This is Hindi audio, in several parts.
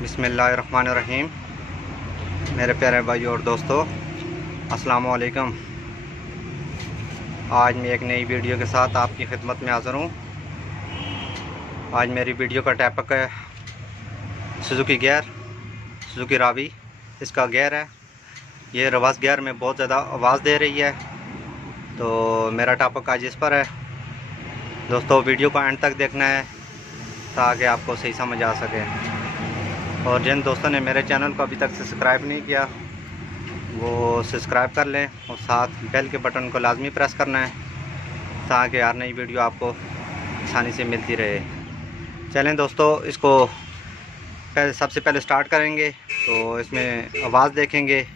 बिस्मिल्लाहिर्रहमानिर्रहीम। मेरे प्यारे भाई और दोस्तों, अस्सलामु अलैकुम। आज मैं एक नई वीडियो के साथ आपकी खिदमत में हाज़िर हूँ। आज मेरी वीडियो का टॉपिक है सुजुकी गियर, सुजुकी रावी। इसका गियर है, ये रिवर्स गियर में बहुत ज़्यादा आवाज़ दे रही है, तो मेरा टॉपिक आज इस पर है। दोस्तों, वीडियो को एंड तक देखना है ताकि आपको सही समझ आ सके। और जिन दोस्तों ने मेरे चैनल को अभी तक सब्सक्राइब नहीं किया वो सब्सक्राइब कर लें और साथ बेल के बटन को लाजमी प्रेस करना है ताकि हर नई वीडियो आपको आसानी से मिलती रहे। चलें दोस्तों, इसको सबसे पहले स्टार्ट करेंगे तो इसमें आवाज़ देखेंगे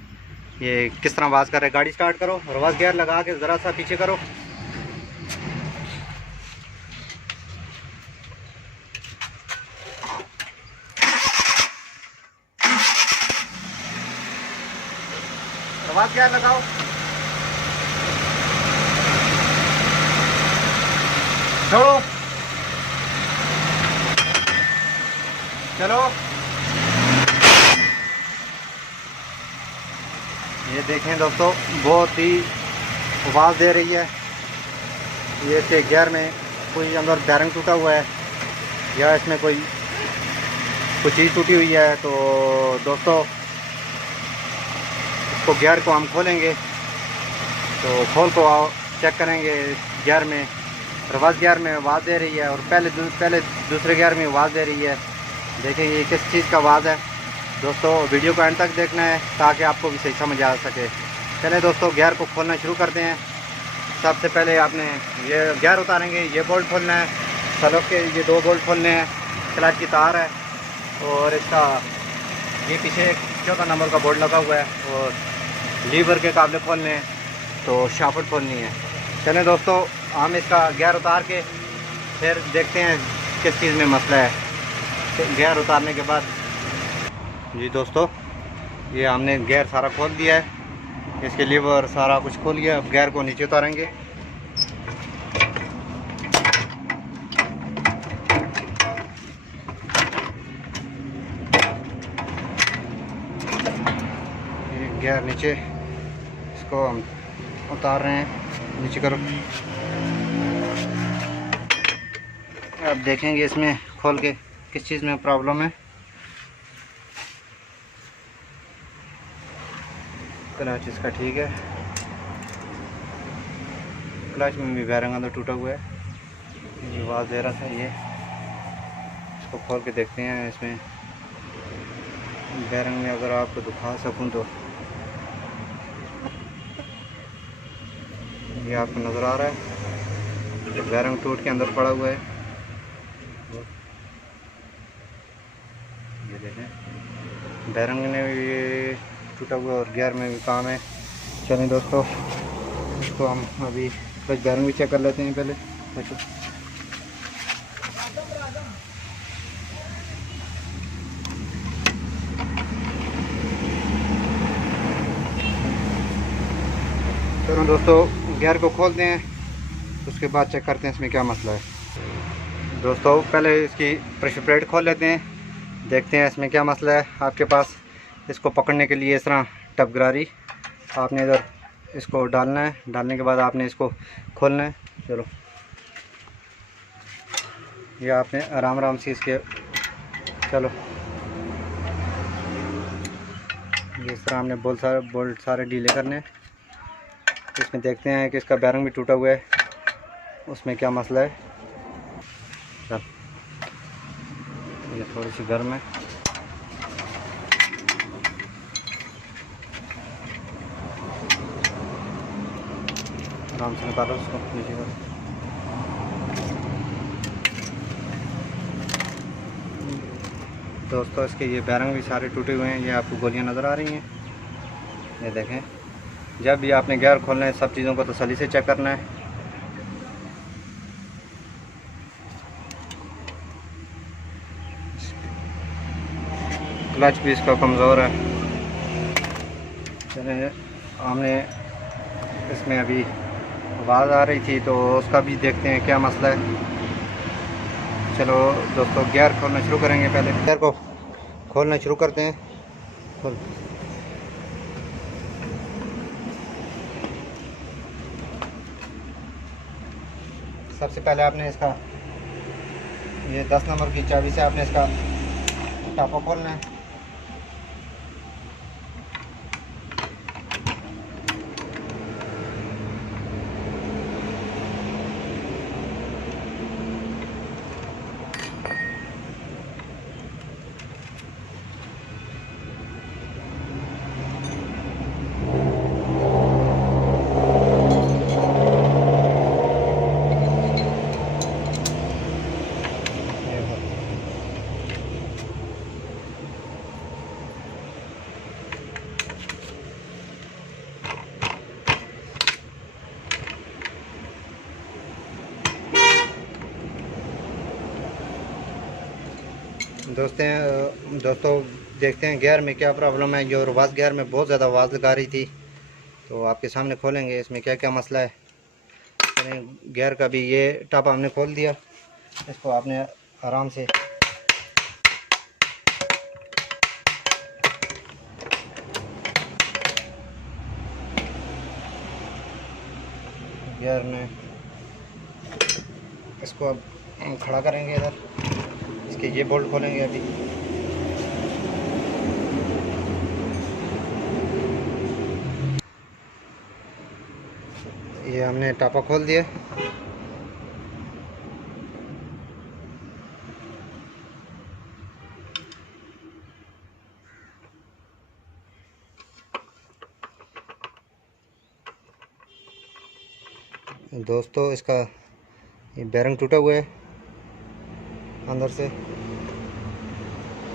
ये किस तरह आवाज़ कर रहा है। गाड़ी स्टार्ट करो, रिवर्स गियर लगा के ज़रा सा पीछे करो। रिवर्स गियर लगाओ। छोड़ो, चलो। ये देखें दोस्तों, बहुत ही आवाज़ दे रही है। ये इसके गियर में कोई अंदर बैरिंग टूटा हुआ है या इसमें कोई चीज़ टूटी हुई है। तो दोस्तों, इसको गियर को हम खोलेंगे तो खोल को चेक करेंगे। गियर में, रिवर्स गियर में आवाज़ दे रही है और पहले दूसरे गियर में आवाज़ दे रही है। देखिए ये किस चीज़ का आवाज़ है। दोस्तों, वीडियो को एंड तक देखना है ताकि आपको भी सही समझ आ सके। चलें दोस्तों, गियर को खोलना शुरू करते हैं। सबसे पहले आपने ये गियर उतारेंगे, ये बोल्ट खोलना है, सलफ के ये 2 बोल्ट खोलने हैं, क्लच की तार है और इसका ये पीछे 14 नंबर का बोर्ड लगा हुआ है और लीवर के काबले खोलने हैं तो शाफ्ट खोलनी है। चलें दोस्तों, हम इसका गियर उतार के फिर देखते हैं किस चीज़ में मसला है। गियर उतारने के बाद जी दोस्तों, ये हमने गियर सारा खोल दिया है, इसके लीवर सारा कुछ खोल गया। अब गियर को नीचे उतारेंगे। ये गियर नीचे, इसको हम उतार रहे हैं। नीचे करो। अब देखेंगे इसमें खोल के किस चीज़ में प्रॉब्लम है। क्लच इसका ठीक है, क्लच में भी बैरिंग अंदर टूटा हुआ है, ये आवाज़ दे रहा था। ये इसको खोल के देखते हैं। इसमें बैरिंग में अगर आपको दिखा सकूं तो ये आपको नज़र आ रहा है, तो बैरिंग टूट के अंदर पड़ा हुआ है। ये देखें, बैरिंग में भी टूटा हुआ और गियर में भी काम है। चलें दोस्तों, इसको हम अभी क्लच बैरिंग भी चेक कर लेते हैं पहले। चलो दोस्तों, गियर को खोलते हैं, उसके बाद चेक करते हैं इसमें क्या मसला है। दोस्तों, पहले इसकी प्रेशर प्लेट खोल लेते हैं, देखते हैं इसमें क्या मसला है। आपके पास इसको पकड़ने के लिए इस तरह टपगरारी आपने इधर इसको डालना है, डालने के बाद आपने इसको खोलना है। चलो, ये आपने आराम आराम से इसके, चलो ये इस तरह हमने बोल्ट सारे ढीले करने हैं। इसमें देखते हैं कि इसका बैरिंग भी टूटा हुआ है, उसमें क्या मसला है। चल, ये थोड़ी सी गर्म है। आराम से निकालो उसको, नीचे करो। दोस्तों, इसके ये बैरिंग भी सारे टूटे हुए हैं, ये आपको गोलियां नज़र आ रही हैं। ये देखें, जब भी आपने गियर खोलना है सब चीज़ों को तसल्ली से चेक करना है। क्लच भी इसका कमज़ोर है। चलिए, हमने इसमें अभी आवाज़ आ रही थी तो उसका भी देखते हैं क्या मसला है। चलो दोस्तों, गियर खोलना शुरू करेंगे। पहले गियर को खोलना शुरू करते हैं। खोल सबसे पहले आपने इसका ये 10 नंबर की चाबी से आपने इसका टापा खोलना है। दोस्तों देखते हैं गियर में क्या प्रॉब्लम है। जो रिवर्स गियर में बहुत ज़्यादा आवाज़ लगा रही थी, तो आपके सामने खोलेंगे इसमें क्या क्या मसला है। गियर का भी ये टॉप हमने खोल दिया। इसको आपने आराम से गियर में इसको अब खड़ा करेंगे। इधर इसके ये बोल्ट खोलेंगे अभी। ये हमने टापा खोल दिया। दोस्तों इसका ये बैरिंग टूटा हुआ है अंदर से,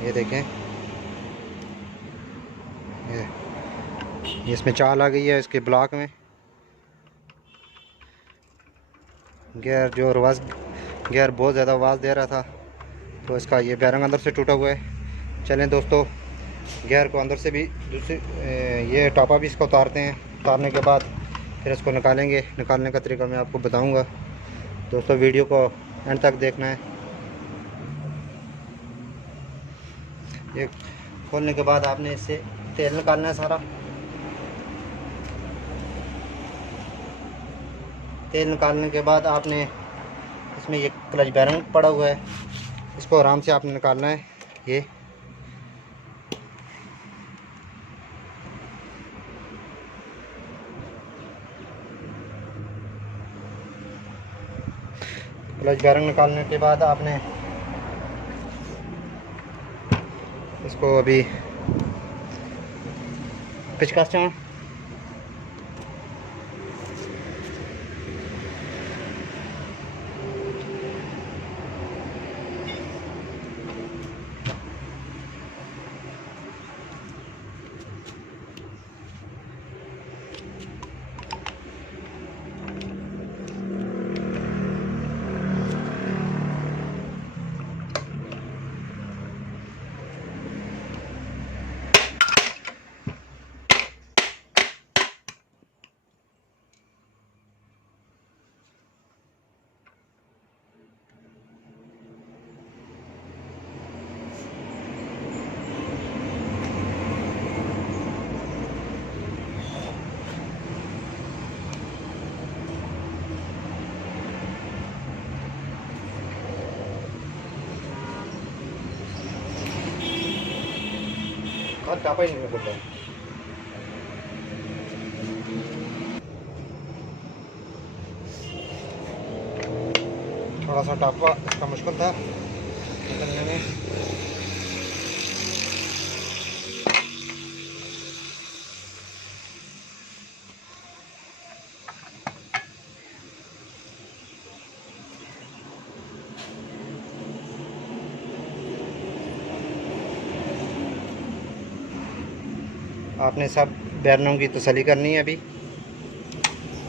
ये देखें। ये इसमें चाल आ गई है इसके ब्लॉक में। गियर जो रिवर्स गियर बहुत ज़्यादा आवाज़ दे रहा था, तो इसका ये बैरिंग अंदर से टूटा हुआ है। चलें दोस्तों, गियर को अंदर से भी दूसरी ये टापा भी इसको उतारते हैं। उतारने के बाद फिर इसको निकालेंगे। निकालने का तरीका मैं आपको बताऊंगा। दोस्तों वीडियो को एंड तक देखना है। ये खोलने के बाद आपने इससे तेल निकालना है सारा। तेल निकालने के बाद आपने इसमें ये क्लच बैरिंग पड़ा हुआ है, इसको आराम से आपने निकालना है। ये क्लच बैरिंग निकालने के बाद आपने इसको अभी पिचकास्ट और टापा ही नहीं निकलता है। थोड़ा सा टापा इसका मुश्किल था निकलने में। आपने सब बैरिंगों की तसल्ली करनी है। अभी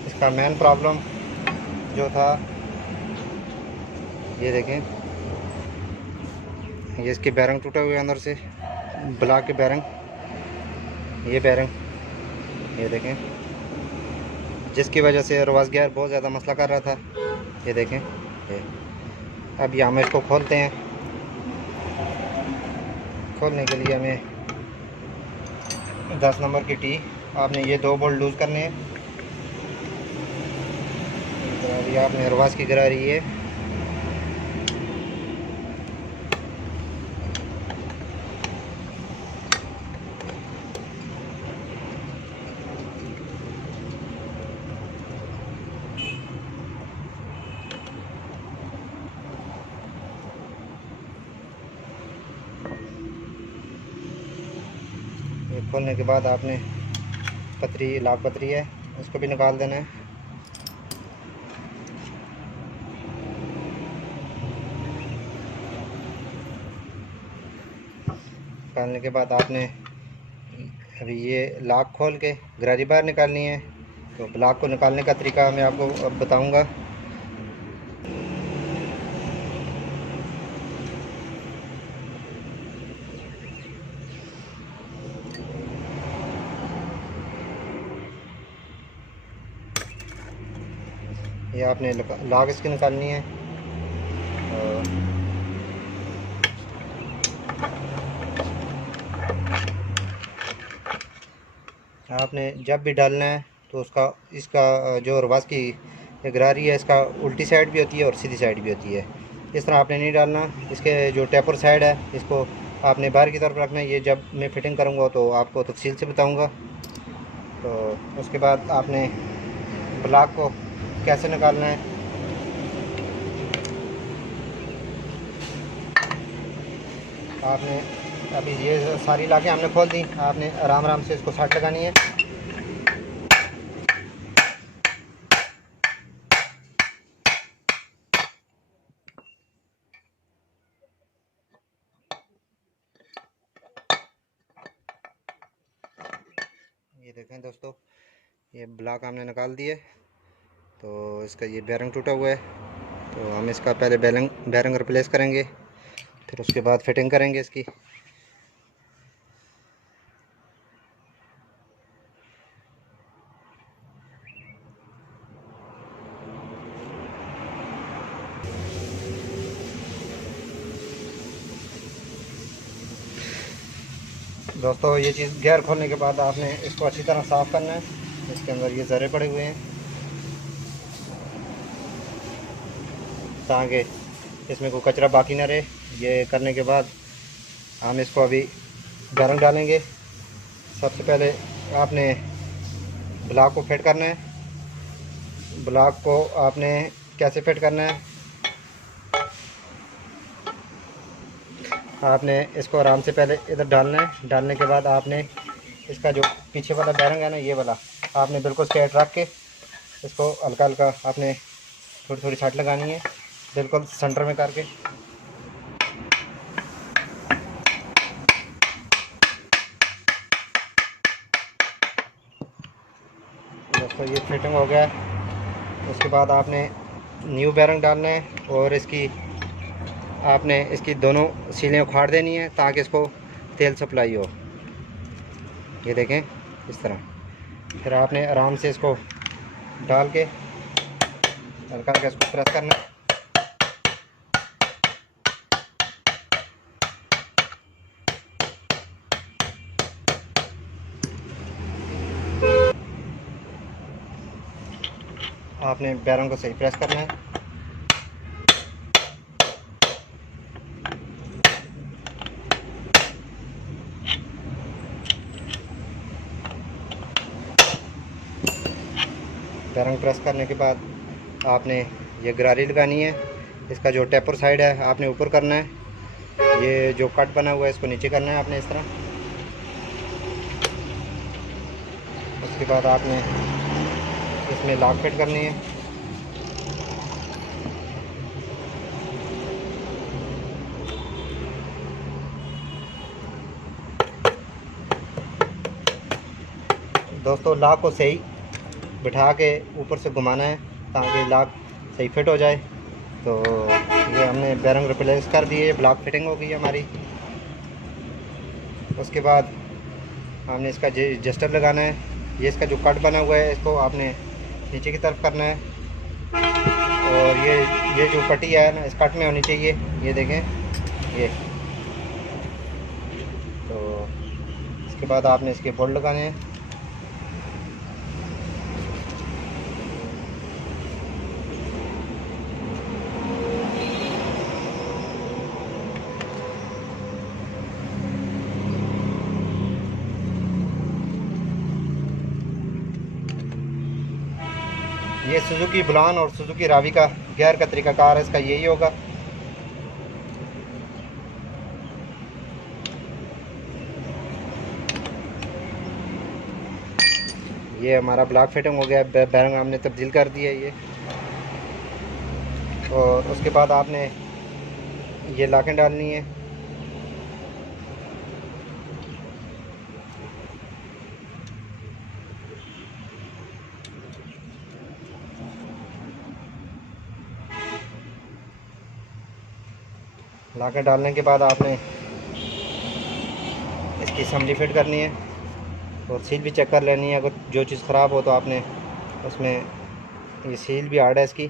इसका मेन प्रॉब्लम जो था, ये देखें, ये इसके बैरिंग टूटे हुए अंदर से, ब्लॉक के बैरिंग, ये बैरिंग, ये देखें, जिसकी वजह से रिवर्स गियर बहुत ज़्यादा मसला कर रहा था। ये देखें ये। अब हम इसको खोलते हैं। खोलने के लिए हमें 10 नंबर की टी, आपने ये 2 बोल्ट लूज़ करने हैं। अभी आपने रवास की गिरा रही है। ये खोलने के बाद आपने पतरी, लाख पतरी है, उसको भी निकाल देना है। निकालने के बाद आपने अभी ये लाख खोल के गरारी बाहर निकालनी है। तो लाख को निकालने का तरीका मैं आपको अब बताऊंगा। ये आपने लाख इसकी निकालनी है। और आपने जब भी डालना है तो इसका जो रवास की गरारी है, इसका उल्टी साइड भी होती है और सीधी साइड भी होती है। इस तरह आपने नहीं डालना। इसके जो टेपर साइड है इसको आपने बाहर की तरफ रखना है। ये जब मैं फिटिंग करूँगा तो आपको तफसील से बताऊँगा। तो उसके बाद आपने ब्लॉक को कैसे निकालना है, आपने अभी ये सारी लाकें हमने खोल दी। आपने आराम आराम से इसको साट लगानी है। ये देखें दोस्तों, ये ब्लॉक हमने निकाल दिए। तो इसका ये बैरिंग टूटा हुआ है, तो हम इसका पहले बैरिंग रिप्लेस करेंगे, फिर उसके बाद फिटिंग करेंगे इसकी। दोस्तों ये चीज़ गियर खोलने के बाद आपने इसको अच्छी तरह साफ़ करना है। इसके अंदर ये ज़रे पड़े हुए हैं, ताकि इसमें कोई कचरा बाकी ना रहे। ये करने के बाद हम इसको अभी बैरिंग डालेंगे। सबसे पहले आपने ब्लॉक को फिट करना है। ब्लॉक को आपने कैसे फिट करना है, आपने इसको आराम से पहले इधर डालना है। डालने के बाद आपने इसका जो पीछे वाला बैरिंग है ना, ये वाला आपने बिल्कुल स्ट्रेट रख के इसको हल्का हल्का आपने थोड़ी थोड़ी छाट लगानी है, बिल्कुल सेंटर में करके। दोस्तों ये फिटिंग हो गया है। उसके बाद आपने न्यू बैरिंग डालना है और आपने इसकी दोनों सीलें उखाड़ देनी है ताकि इसको तेल सप्लाई हो। ये देखें इस तरह। फिर आपने आराम से इसको डाल के हल्का हल्का इसको प्रेस करना है। आपने बैरिंग को सही प्रेस करना है। बैरिंग प्रेस करने के बाद आपने ये गरारी लगानी है। इसका जो टेपर साइड है आपने ऊपर करना है। ये जो कट बना हुआ है इसको नीचे करना है आपने इस तरह। उसके बाद आपने इसमें लॉक फिट करनी है। दोस्तों लॉक को सही बिठा के ऊपर से घुमाना है ताकि लॉक सही फिट हो जाए। तो ये हमने बैरिंग रिप्लेस कर दिए, ब्लॉक फिटिंग हो गई हमारी। उसके बाद हमने इसका जस्टर लगाना है। ये इसका जो कट बना हुआ है इसको आपने नीचे की तरफ करना है। और ये जो पट्टी है ना इस कट में होनी चाहिए। ये देखें, उसके बाद आपने इसके बोल्ट लगाने हैं। ये सुजुकी बुलान और सुजुकी रावी का गियर का तरीकाकार है, इसका यही होगा। ये हमारा ब्लॉक फिटिंग हो गया, बैरंग हमने तब्दील कर दिया ये। और उसके बाद आपने ये लाकें डालनी है। लाकें डालने के बाद आपने इसकी असम्बली फिट करनी है और सील भी चेक कर लेनी है। अगर जो चीज़ ख़राब हो तो आपने उसमें, ये सील भी हार्ड है इसकी,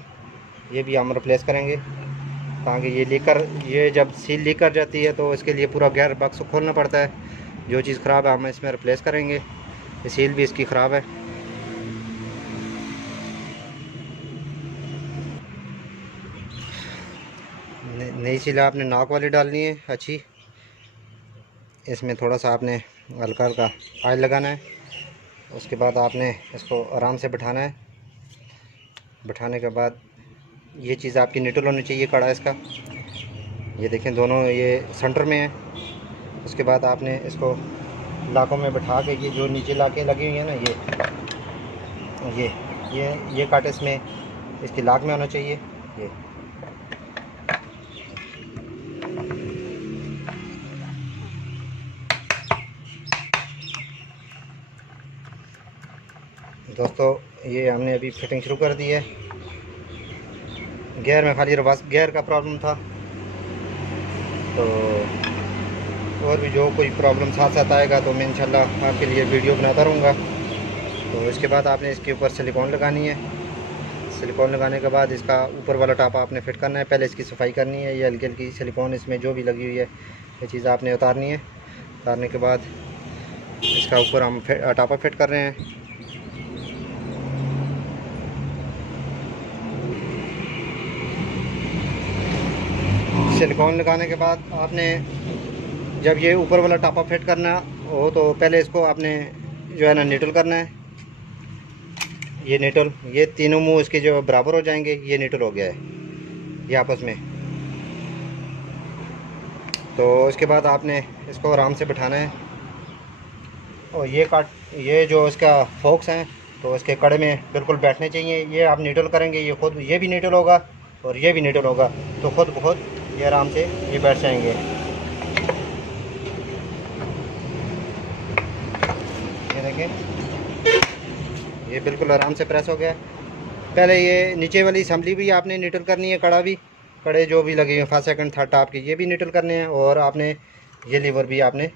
ये भी हम रिप्लेस करेंगे ताकि ये जब सील लीक कर जाती है तो इसके लिए पूरा गियर बॉक्स को खोलना पड़ता है। जो चीज़ ख़राब है हम इसमें रिप्लेस करेंगे। ये सील भी इसकी ख़राब है। नई सील आपने नॉक वाली डालनी है अच्छी। इसमें थोड़ा सा आपने हल्का हल्का ऑयल लगाना है। उसके बाद आपने इसको आराम से बिठाना है। बिठाने के बाद ये चीज़ आपकी न्यूट्रल होनी चाहिए, कड़ा इसका, ये देखें दोनों ये सेंटर में है। उसके बाद आपने इसको लाकों में बिठा के, ये जो नीचे लाकें लगी हुई हैं ना, ये काट इसमें इसकी लाक में होना चाहिए। ये दोस्तों, ये हमने अभी फिटिंग शुरू कर दी है। गियर में खाली रिवर्स गियर का प्रॉब्लम था, तो और भी जो कोई प्रॉब्लम साथ साथ आएगा तो मैं इंशाल्लाह आपके लिए वीडियो बनाता रहूँगा। तो इसके बाद आपने इसके ऊपर सिलिकॉन लगानी है। सिलिकॉन लगाने के बाद इसका ऊपर वाला टापा आपने फिट करना है। पहले इसकी सफाई करनी है। ये हल्की हल्की सिलिकॉन इसमें जो भी लगी हुई है ये चीज़ आपने उतारनी है। उतारने के बाद इसका ऊपर हम टापा फिट कर रहे हैं। सिलिकॉन लगाने के बाद आपने जब ये ऊपर वाला टापा फिट करना हो तो पहले इसको आपने जो है ना न्यूट्रल करना है। ये न्यूट्रल, ये तीनों मुंह इसके जो बराबर हो जाएंगे, ये न्यूट्रल हो गया है ये आपस में। तो इसके बाद आपने इसको आराम से बिठाना है। और ये जो इसका फोक्स हैं तो इसके कड़े में बिल्कुल बैठने चाहिए। ये आप न्यूट्रल करेंगे, ये खुद ये भी न्यूट्रल होगा और ये भी न्यूट्रल होगा, तो खुद ब खुद ये आराम से ये बैठ जाएंगे। ये देखें, ये बिल्कुल आराम से प्रेस हो गया। पहले ये नीचे वाली असम्बली भी आपने न्यूट्रल करनी है, कड़े जो भी लगे हुए फर्स्ट सेकंड थर्ड टॉप की, ये भी न्यूट्रल करने हैं। और आपने ये लीवर भी आपने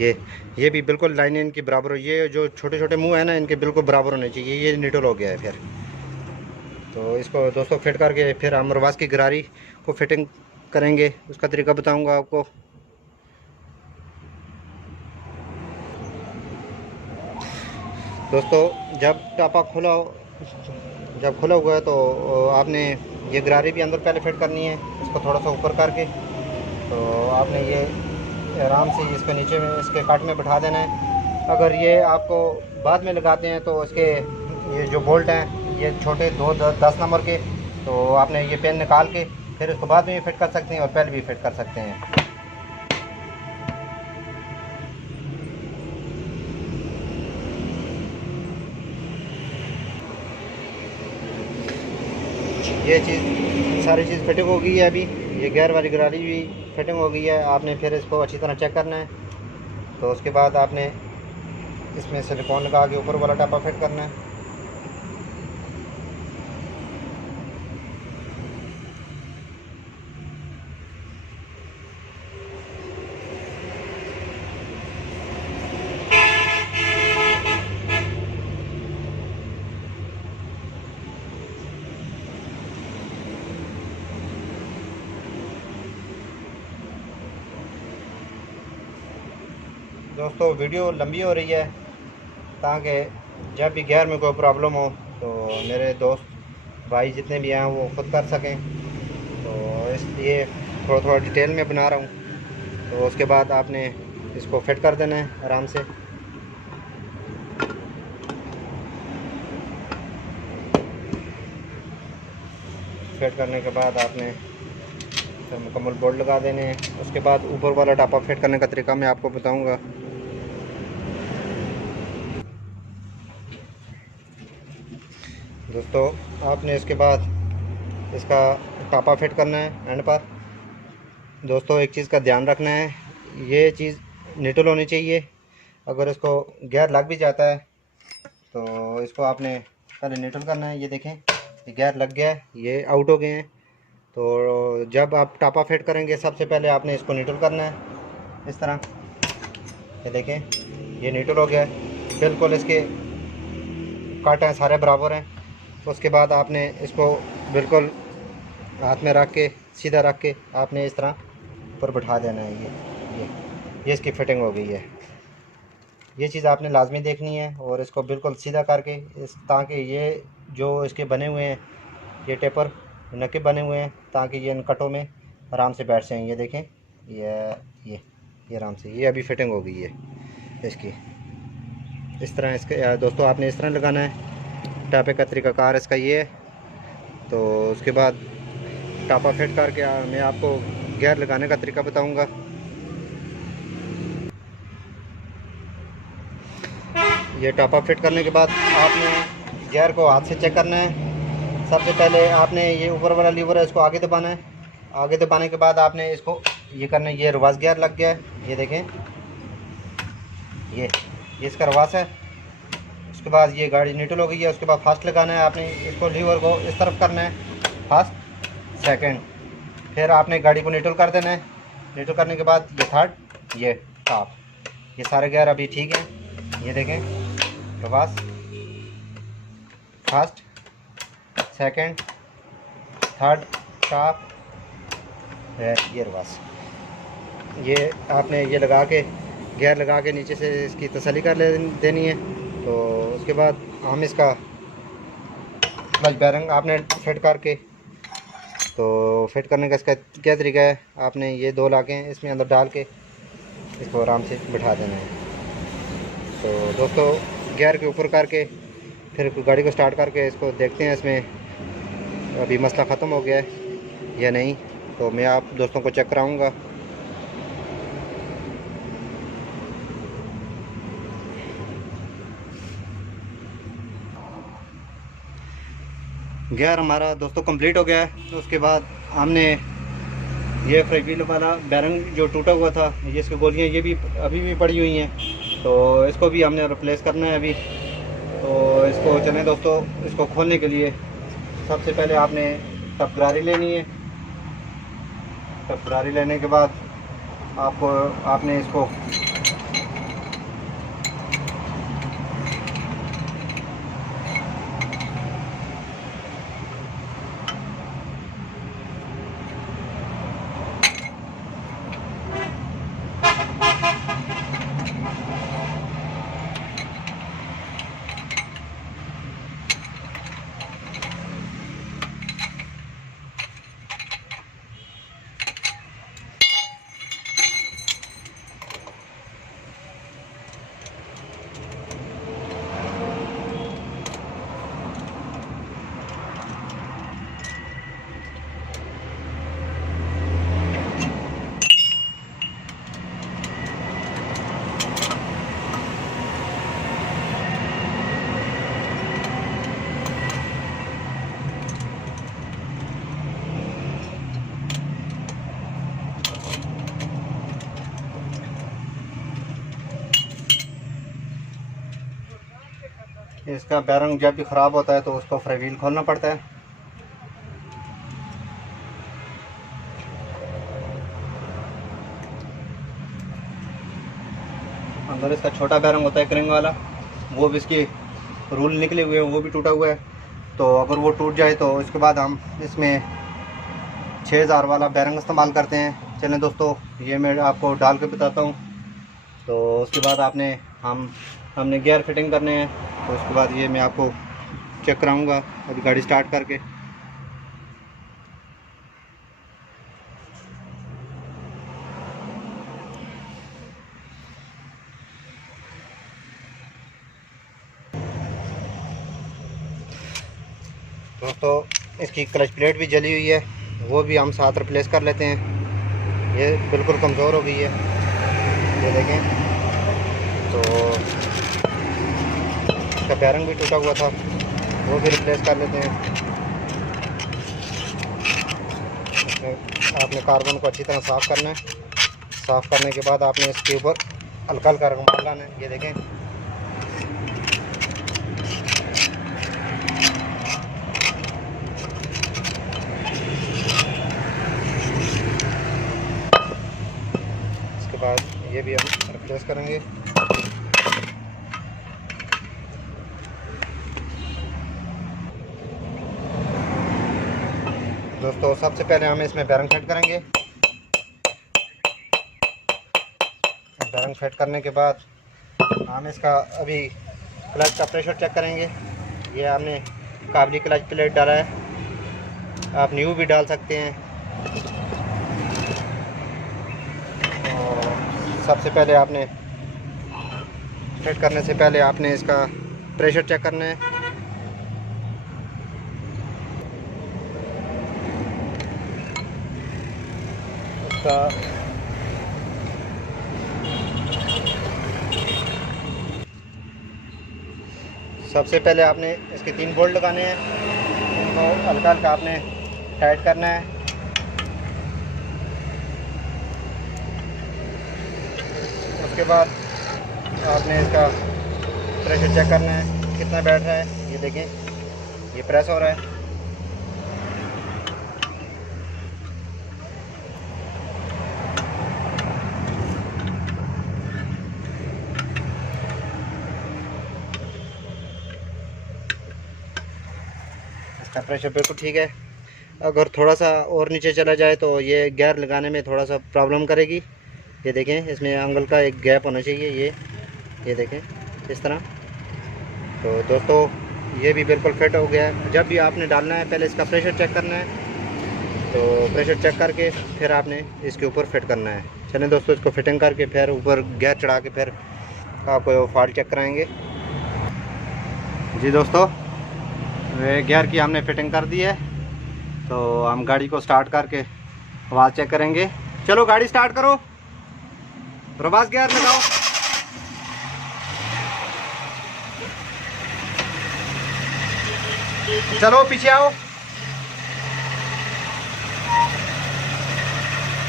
ये भी बिल्कुल लाइनें इनकी बराबर हो। ये जो छोटे छोटे मुंह है ना, इनके बिल्कुल बराबर होने चाहिए। ये न्यूट्रल हो गया है। फिर तो इसको दोस्तों फिट करके फिर हम रवास की गरारी को फिटिंग करेंगे, उसका तरीका बताऊंगा आपको। दोस्तों, जब टापा खुला हुआ है तो आपने ये गरारी भी अंदर पहले फिट करनी है, इसको थोड़ा सा ऊपर करके। तो आपने ये आराम से इसको नीचे में इसके काट में बिठा देना है। अगर ये आपको बाद में लगाते हैं तो इसके ये जो बोल्ट हैं ये छोटे 10 नंबर के, तो आपने ये पेन निकाल के फिर उसको बाद में भी फिट कर सकते हैं और पहले भी फिट कर सकते हैं। ये चीज़ सारी चीज़ फिटिंग हो गई है। अभी ये गियर वाली गरारी भी फिटिंग हो गई है। आपने फिर इसको अच्छी तरह चेक करना है। तो उसके बाद आपने इसमें सिलिकॉन लगा के ऊपर वाला टापा फिट करना है। दोस्तों वीडियो लंबी हो रही है ताकि जब भी गियर में कोई प्रॉब्लम हो तो मेरे दोस्त भाई जितने भी हैं वो खुद कर सकें, तो इसलिए थोड़ा थोड़ा डिटेल में बना रहा हूँ। तो उसके बाद आपने इसको फिट कर देना है आराम से। फिट करने के बाद आपने फिर मुकम्मल बोल्ट लगा देने हैं। उसके बाद ऊपर वाला टापा फिट करने का तरीका मैं आपको बताऊंगा। दोस्तों आपने इसके बाद इसका टापा फिट करना है एंड पर। दोस्तों एक चीज़ का ध्यान रखना है, ये चीज़ न्यूट्रल होनी चाहिए। अगर इसको गियर लग भी जाता है तो इसको आपने पहले न्यूट्रल करना है। ये देखें, ये गियर लग गया है, ये आउट हो गए हैं। तो जब आप टापा फिट करेंगे सबसे पहले आपने इसको न्यूट्रल करना है इस तरह। ये देखें, ये न्यूट्रल हो गया है, बिल्कुल इसके कट हैं सारे बराबर हैं। तो उसके बाद आपने इसको बिल्कुल हाथ में रख के सीधा रख के आपने इस तरह ऊपर बिठा देना है। ये इसकी फिटिंग हो गई है। ये चीज़ आपने लाजमी देखनी है और इसको बिल्कुल सीधा करके ताकि ये जो इसके बने हुए हैं ये टेपर नके बने हुए हैं ताकि ये इन कटों में आराम से बैठ जाएँ। ये देखें, ये आराम से ये अभी फिटिंग हो गई है इसकी। इस तरह इसके दोस्तों आपने इस तरह लगाना है। टापे का तरीक़ाकार इसका ये है। तो उसके बाद टापा फिट करके मैं आपको गियर लगाने का तरीका बताऊंगा। ये टापा फिट करने के बाद आपने गियर को हाथ से चेक करना है। सबसे पहले आपने ये ऊपर वाला लीवर है इसको आगे दबाना है। आगे दबाने के बाद आपने इसको ये करना है। ये रिवर्स गियर लग गया है, ये देखें, ये इसका रिवर्स है। उसके बाद ये गाड़ी न्यूट्रल हो गई है। उसके बाद फास्ट लगाना है। आपने इसको लीवर को इस तरफ करना है, फास्ट सेकंड, फिर आपने गाड़ी को न्यूट्रल कर देना है। न्यूट्रल करने के बाद ये थर्ड, ये टॉप, ये सारे गियर अभी ठीक हैं। ये देखें, reverse, fast, second, third, top, ये रिवर्स। ये आपने ये लगा के गियर लगा के नीचे से इसकी तसल्ली कर देनी है। तो उसके बाद हम इसका क्लच बैरिंग आपने फिट करके, तो फिट करने का इसका क्या तरीका है, आपने ये दो लाकें इसमें अंदर डाल के इसको आराम से बिठा देना है। तो दोस्तों गियर के ऊपर करके फिर गाड़ी को स्टार्ट करके इसको देखते हैं इसमें अभी मसला ख़त्म हो गया है या नहीं। तो मैं आप दोस्तों को चेक कराऊँगा। गियर हमारा दोस्तों कंप्लीट हो गया है। तो उसके बाद हमने ये फ्रीव्हील वाला बैरिंग जो टूटा हुआ था, ये इसकी गोलियां ये भी अभी भी पड़ी हुई हैं, तो इसको भी हमने रिप्लेस करना है अभी। तो इसको चलें दोस्तों, इसको खोलने के लिए सबसे पहले आपने टपगरारी लेनी है। टपगरारी लेने के बाद आपने इसको इसका बैरिंग जब भी ख़राब होता है तो उसको फ्रीव्हील खोलना पड़ता है। अंदर इसका छोटा बैरिंग होता है क्रिंग वाला, वो भी इसके रूल निकले हुए हैं, वो भी टूटा हुआ है। तो अगर वो टूट जाए तो इसके बाद हम इसमें 6000 वाला बैरिंग इस्तेमाल करते हैं। चलें दोस्तों, ये मैं आपको डाल के बताता हूँ। तो उसके बाद हमने गियर फिटिंग करने हैं। तो उसके बाद ये मैं आपको चेक कराऊंगा अभी गाड़ी स्टार्ट करके। दोस्तों इसकी क्लच प्लेट भी जली हुई है, वो भी हम साथ रिप्लेस कर लेते हैं। ये बिल्कुल कमज़ोर हो गई है, ये देखें। तो इसका बैरिंग भी टूटा हुआ था, वो भी रिप्लेस कर लेते हैं। आपने कार्बन को अच्छी तरह साफ़ करना है। साफ़ करने के बाद आपने इसके ऊपर हल्का हल्का रुमाल लाना है, ये देखें। इसके बाद ये भी हम रिप्लेस करेंगे। दोस्तों सबसे पहले हम इसमें बैरिंग फिट करेंगे। बैरिंग फिट करने के बाद हम इसका अभी क्लच का प्रेशर चेक करेंगे। ये हमने काबली क्लच प्लेट डाला है, आप न्यू भी डाल सकते हैं। और सबसे पहले आपने फिट करने से पहले आपने इसका प्रेशर चेक करना है। इसका सबसे पहले आपने इसके 3 बोल्ट लगाने हैं, उनको हल्का हल्का आपने टाइट करना है। उसके बाद आपने इसका प्रेशर चेक करना है कितना बैठ रहा है। ये देखें, ये प्रेस हो रहा है। इसका प्रेशर बिल्कुल ठीक है। अगर थोड़ा सा और नीचे चला जाए तो ये गियर लगाने में थोड़ा सा प्रॉब्लम करेगी। ये देखें, इसमें एंगल का एक गैप होना चाहिए। ये देखें इस तरह। तो दोस्तों ये भी बिल्कुल फिट हो गया है। जब भी आपने डालना है पहले इसका प्रेशर चेक करना है, तो प्रेशर चेक करके फिर आपने इसके ऊपर फिट करना है। चलें दोस्तों, इसको फिटिंग करके फिर ऊपर गियर चढ़ा के फिर आपको फॉल्ट चेक कराएंगे। जी दोस्तों, गियर की हमने फिटिंग कर दी है, तो हम गाड़ी को स्टार्ट करके आवाज़ चेक करेंगे। चलो गाड़ी स्टार्ट करो, रिवर्स गियर लगाओ। चलो पीछे आओ,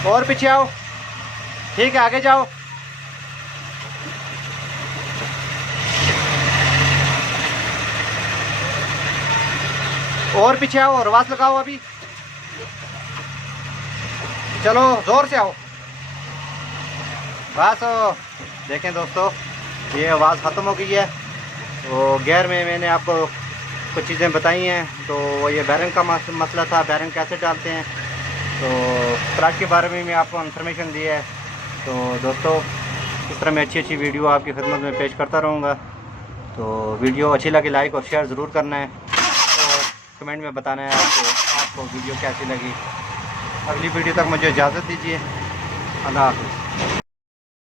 और पीछे आओ। ठीक है, आगे जाओ। और पीछे आओ, रिवर्स लगाओ अभी। चलो जोर से आओ, बस। देखें दोस्तों, ये आवाज़ ख़त्म हो गई है। तो गियर में मैंने आपको कुछ चीज़ें बताई हैं। तो ये बैरिंग का मसला था, बैरिंग कैसे डालते हैं, तो क्लच के बारे में मैं आपको इन्फॉर्मेशन दी है। तो दोस्तों इस तरह मैं अच्छी वीडियो आपकी खिदमत में पेश करता रहूँगा। तो वीडियो अच्छी लगी लाइक और शेयर ज़रूर करना है, और कमेंट में बताना है आपको वीडियो कैसी लगी। अगली वीडियो तक मुझे इजाज़त दीजिए। अल्लाह हाफ़िज़।